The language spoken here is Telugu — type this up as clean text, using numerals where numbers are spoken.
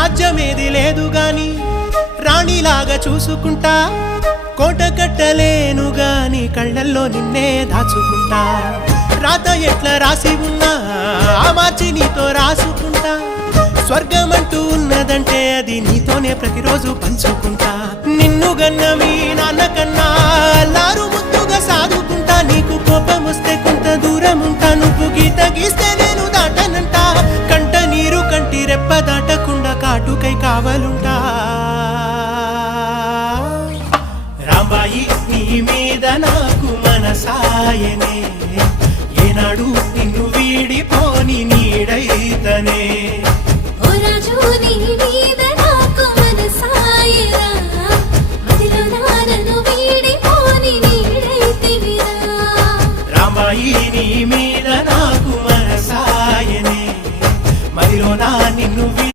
రాజ్యమేది లేదు గాని రాణిలాగా చూసుకుంటా కోట కట్టలేను గాని కళ్ళల్లో నిన్నే దాచుకుంటా రాత ఎట్లా రాసి ఉన్నా మార్చి నీతో రాసుకుంటా స్వర్గమంటూ ఉన్నదంటే అది నీతోనే ప్రతిరోజు పంచుకుంటా నిన్ను గన్న మీ నాన్న కన్నా లారు ముద్దుగా సాదుకుంటా నీకు కోపం వస్తే కొంత దూరం ఉంటా నువ్వు గీత గీస్తే నేను దాటనంట కంట నీరు కంటి రెప్ప దాటకుండా కాటుకై కావలుంటా రాంబాయి నీ మీద నాకు మనసాయనే ఏనాడు నిన్ను వీడిపోని నీడైతనే